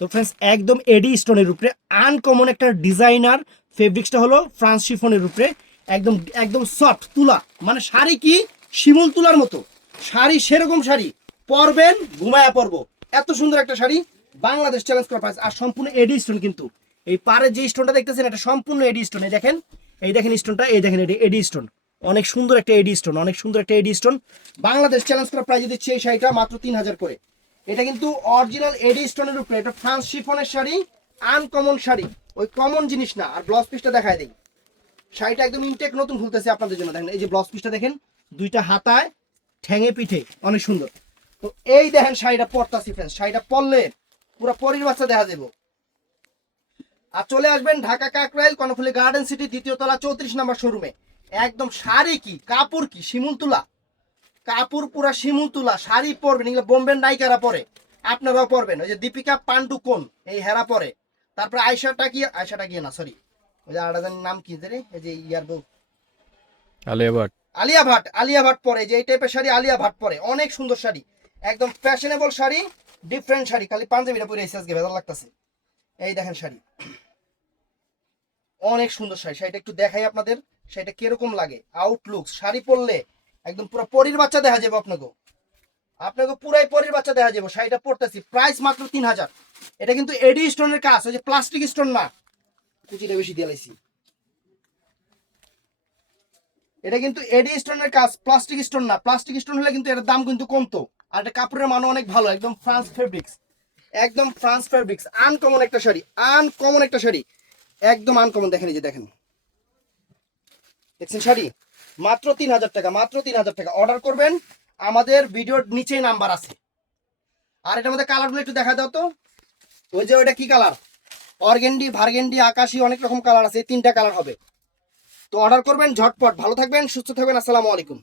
তো ফ্রেন্ডস একদম এডি স্টোনের উপরে আনকমন একটা ডিজাইনার ফেব্রিক্সটা হলো ফ্রান্স শিফনের উপরে একদম একদম সফট তুলা, মানে শাড়ি কি শিমুল তুলার মতো শাড়ি, সেরকম শাড়ি পরবেন ঘুমায়া পরবো। এত সুন্দর একটা শাড়ি, বাংলাদেশ চ্যালেঞ্জ করা প্রাইস, আর সম্পূর্ণ এডি স্টোন কিন্তু। এই পাড়ে যে স্টোনটা দেখতেছেন এটা সম্পূর্ণ এডি স্টোন। এই দেখেন স্টোনটা, এই দেখেন এডি স্টোন, অনেক সুন্দর একটা এডি স্টোন, অনেক সুন্দর একটা এডি স্টোন। বাংলাদেশ চ্যালেঞ্জ করা প্রাইস দিচ্ছে এই শাড়িটা মাত্র 3000 করে। এটা কিন্তু অরিজিনাল এডি স্টোনের উপরে, এটা ফ্রান্স শিফনের শাড়ি, আনকমন শাড়ি, ওই কমন জিনিস না। আর ব্লাউজ পিসটা দেখায় দেই, শাড়িটা একদম ইনটেক নতুন খুলতেছে আপনাদের জন্য। দেখেন এই যে ব্লাউজ পিসটা দেখেন, দুইটা হাতায় ঠ্যাঙে পিঠে, অনেক সুন্দর। তো এই দেখেন শাড়িটা পরতাছি ফ্রেন্ডস, শাড়িটা পরলে পুরো পরীর বাচ্চা দেখা যাবো। আর চলে আসবেন ঢাকা কাকরাইল কর্ণফুলী গার্ডেন সিটি 2য় তলা 34 নম্বর শোরুমে। একদম শাড়ি কি কাপড় কি শিমুল তুলা, কাপড় পুরা শিমুল তুলা, শাড়ি পরবেন এগুলো বোম্বের নায়িকারা পরে, আপনারাও পরবেন। ওই যে দীপিকা পান্ডুকোন এই হেরা পরে, তারপরে আয়শাটা গিয়ে না সরি, ওই যে আরেকজনের নাম কি রে, এই যে ইয়ার বউ আলিয়া ভাট। আলিয়া ভাট পরে, যে এই টাইপের শাড়ি আলিয়া ভাট পরে, অনেক সুন্দর শাড়ি, একদম ফ্যাশনেবল শাড়ি, ডিফারেন্ট শাড়ি। খালি পাঞ্জাবিটা পরে এসে আজকে ভেজাল লাগতেছে। এই দেখেন শাড়ি, অনেক সুন্দর শাড়ি। শাড়িটা একটু দেখাই আপনাদের, শাড়িটা কিরকম লাগে আউটলুক। শাড়ি পরলে একদম পুরো পরীর বাচ্চা দেখা যাবে আপনাকে, পুরাই পরীর বাচ্চা দেখা যাবে। শাড়িটা পরতেছি প্রাইস মাত্র 3000। এটা কিন্তু এডি স্টোনের কাজ, ওই যে প্লাস্টিক স্টোন না, কুচিটা বেশি দিয়ে লাইছি। এটা কিন্তু এডি স্টোনের কাজ, প্লাস্টিক স্টোন না। প্লাস্টিক স্টোন হলে কিন্তু এটার দাম কিন্তু কমতো। আর এটা কাপড়ের মানও অনেক ভালো, একদম ফ্রান্স ফেব্রিক্স, একদম ফ্রান্স ফেব্রিক্স। আনকমন একটা শাড়ি, আনকমন একটা শাড়ি, একদম আনকমন। দেখেন এই যে দেখেন, দেখছেন শাড়ি মাত্র 3000 টাকা, মাত্র 3000 টাকা। অর্ডার করবেন, আমাদের ভিডিওর নিচেই নাম্বার আছে। আর এটার মধ্যে কালারগুলো একটু দেখা দাও তো। ওই যে ওইটা কি কালার, অর্গেন্ডি, ভার্গেন্ডি, আকাশি, অনেক রকম কালার আছে, এই 3টা কালার হবে। তো অর্ডার করবেন ঝটপট। ভালো থাকবেন, সুস্থ থাকবেন, আসসালামু আলাইকুম।